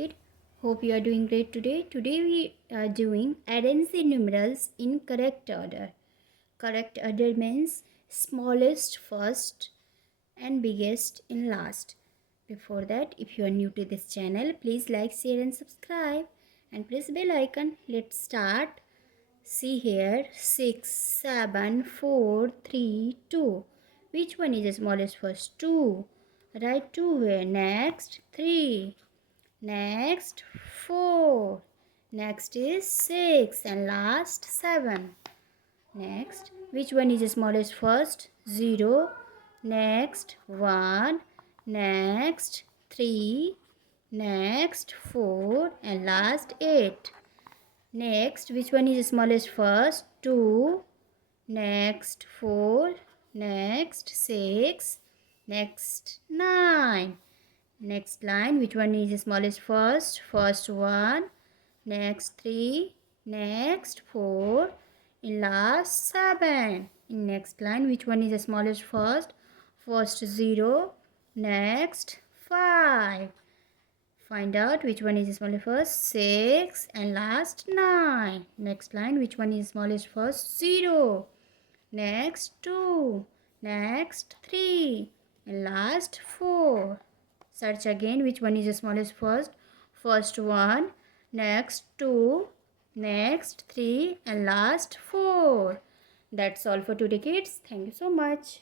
kid. Hope you are doing great today. Today we are doing arrange the numerals in correct order. Correct order means smallest first and biggest in last. Before that, if you are new to this channel, please like, share and subscribe and press bell icon. Let's start. See here, 6, 7, 4, 3, 2. Which one is the smallest first? 2. Write 2 here. Next, 3. Next, 4. Next is 6. And last, 7. Next, which one is the smallest first? 0. Next, 1. Next, 3. Next, 4. And last, 8. Next, which one is the smallest first? 2. Next, 4. Next, 6. Next, 9. Next line, which one is the smallest first? First 1. Next, 3. Next, 4. In last, 7. In next line, which one is the smallest first? First 0. Next, 5. Find out which one is the smallest first. 6 and last 9. Next line, which one is the smallest first? 0. Next 2. Next 3 and last 4. Search again which one is the smallest first. First 1. Next 2. Next 3 and last 4. That's all for today, kids. Thank you so much.